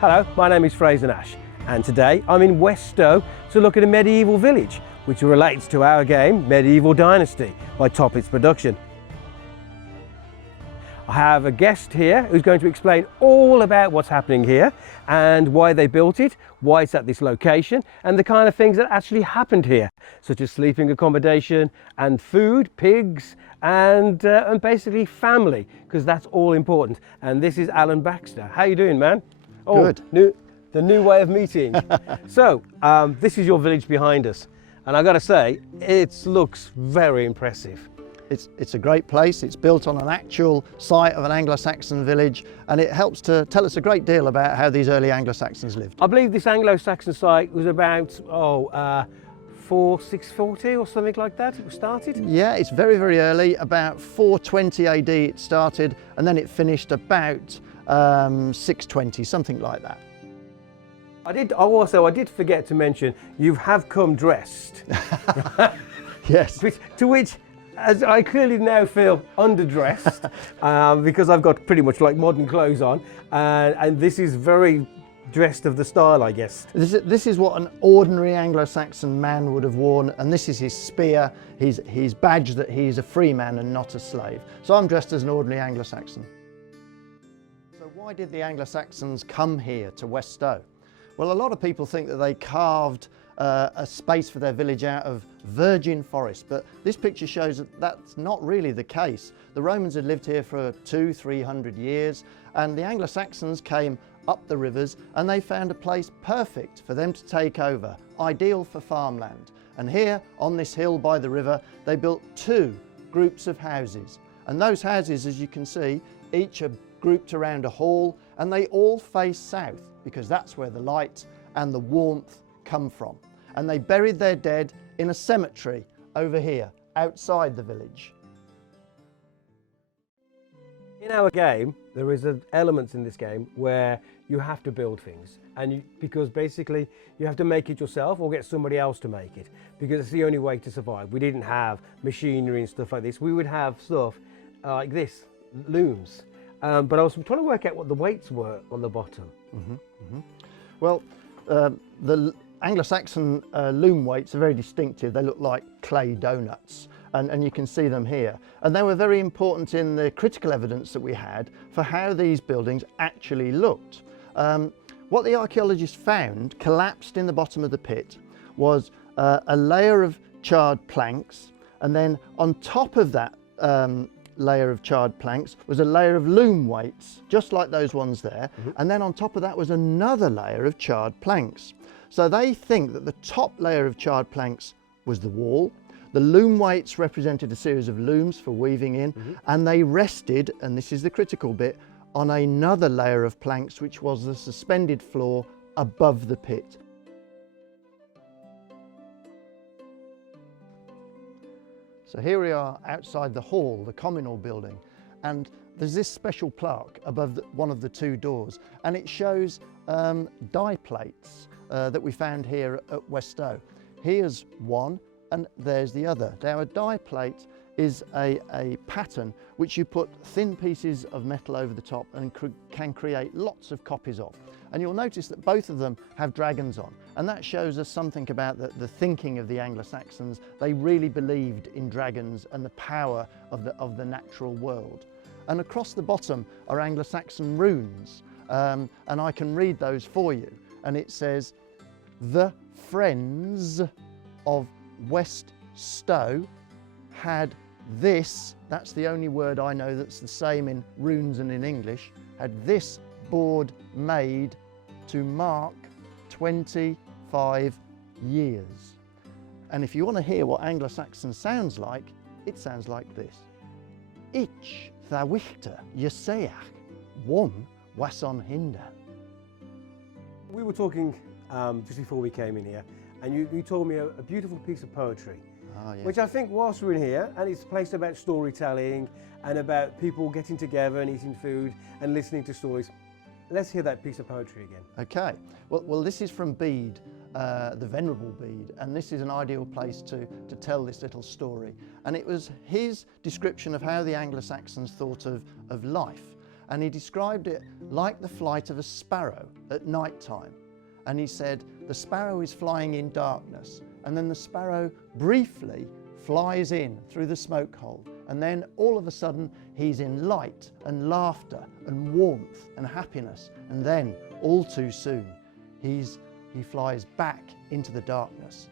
Hello, my name is Fraser Nash, and today I'm in West Stow to look at a medieval village which relates to our game Medieval Dynasty by Toppit's Production. I have a guest here who's going to explain all about what's happening here and why they built it, why it's at this location, and the kind of things that actually happened here, such as sleeping accommodation and food, pigs, and basically family, because that's all important. And this is Alan Baxter. How you doing, man? Oh, good. The new way of meeting. So, this is your village behind us, and I've got to say, it looks very impressive. It's a great place. It's built on an actual site of an Anglo-Saxon village, and it helps to tell us a great deal about how these early Anglo-Saxons lived. I believe this Anglo-Saxon site was about 640 or something like that it was started? Yeah, it's very, very early, about 420 AD it started, and then it finished about 620, something like that. I did forget to mention, you have come dressed. Yes. To which, as I clearly now feel underdressed, because I've got pretty much like modern clothes on, and this is very dressed of the style, I guess. This is what an ordinary Anglo-Saxon man would have worn, and this is his spear, his badge that he's a free man and not a slave. So I'm dressed as an ordinary Anglo-Saxon. So why did the Anglo-Saxons come here to West Stow? Well, a lot of people think that they carved a space for their village out of virgin forest, but this picture shows that that's not really the case. The Romans had lived here for 200–300 years, and the Anglo-Saxons came up the rivers and they found a place perfect for them to take over, ideal for farmland. And here on this hill by the river, they built two groups of houses. And those houses, as you can see, each are grouped around a hall, and they all face south because that's where the light and the warmth come from. And they buried their dead in a cemetery over here, outside the village. In our game, there is elements in this game where you have to build things, and because basically you have to make it yourself or get somebody else to make it, because it's the only way to survive. We didn't have machinery and stuff like this. We would have stuff like this, looms. But I was trying to work out what the weights were on the bottom. Well, the Anglo-Saxon loom weights are very distinctive. They look like clay donuts, and you can see them here. And they were very important in the critical evidence that we had for how these buildings actually looked. What the archaeologists found collapsed in the bottom of the pit was a layer of charred planks, and then on top of that layer of charred planks was a layer of loom weights, just like those ones there, and then on top of that was another layer of charred planks. So they think that the top layer of charred planks was the wall, the loom weights represented a series of looms for weaving in, and they rested, and this is the critical bit, on another layer of planks which was the suspended floor above the pit. So here we are outside the hall, the communal building, and there's this special plaque above one of the two doors, and it shows die plates that we found here at West Stow. Here's one and there's the other. Now a die plate is a pattern which you put thin pieces of metal over the top and can create lots of copies of. And you'll notice that both of them have dragons on, and that shows us something about the thinking of the Anglo-Saxons. They really believed in dragons and the power of the natural world. And across the bottom are Anglo-Saxon runes, and I can read those for you. And it says, "The friends of West Stow had this," that's the only word I know that's the same in runes and in English, "had this board made to mark 25 years. And if you want to hear what Anglo-Saxon sounds like, it sounds like this. Ich thawichte Yseach, one was on hinder. We were talking just before we came in here, and you told me a beautiful piece of poetry. Yes. Which I think whilst we're in here, and it's a place about storytelling and about people getting together and eating food and listening to stories, let's hear that piece of poetry again. Okay, well this is from Bede, the Venerable Bede, and this is an ideal place to tell this little story. And it was his description of how the Anglo-Saxons thought of life. and he described it like the flight of a sparrow at night time. And he said the sparrow is flying in darkness, and then the sparrow briefly flies in through the smoke hole, and then all of a sudden he's in light and laughter and warmth and happiness, and then all too soon he flies back into the darkness.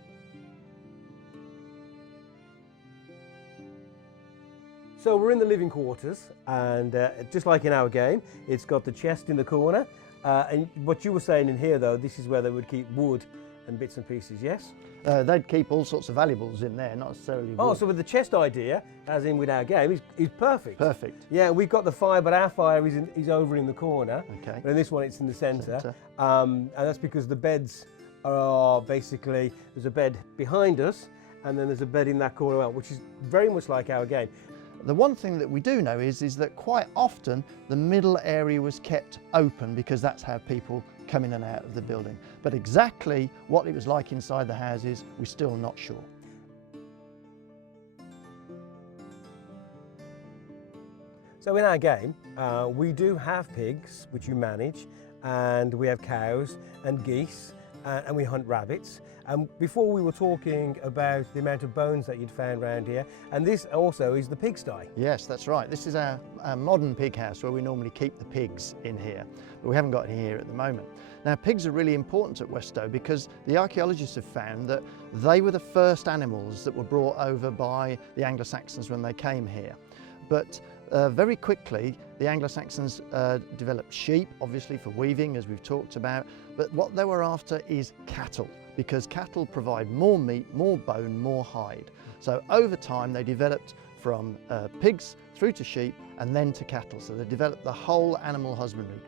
So we're in the living quarters, and just like in our game, it's got the chest in the corner. And what you were saying in here, though, this is where they would keep wood and bits and pieces, yes? They'd keep all sorts of valuables in there, not necessarily wood. Oh, so with the chest idea, as in with our game, is perfect. Perfect. Yeah, we've got the fire, but our fire is over in the corner. Okay. And in this one, it's in the centre. And that's because the beds are basically, there's a bed behind us, and then there's a bed in that corner, which is very much like our game. The one thing that we do know is that quite often the middle area was kept open because that's how people come in and out of the building. But exactly what it was like inside the houses, we're still not sure. So in our game, we do have pigs, which you manage, and we have cows and geese, and we hunt rabbits. And before we were talking about the amount of bones that you'd found around here, and this also is the pigsty. Yes, that's right. This is our modern pig house where we normally keep the pigs in here, but we haven't got any here at the moment. Now, pigs are really important at Westow because the archaeologists have found that they were the first animals that were brought over by the Anglo-Saxons when they came here. But very quickly, the Anglo-Saxons developed sheep, obviously for weaving, as we've talked about, but what they were after is cattle, because cattle provide more meat, more bone, more hide. So over time, they developed from pigs through to sheep and then to cattle. So they developed the whole animal husbandry.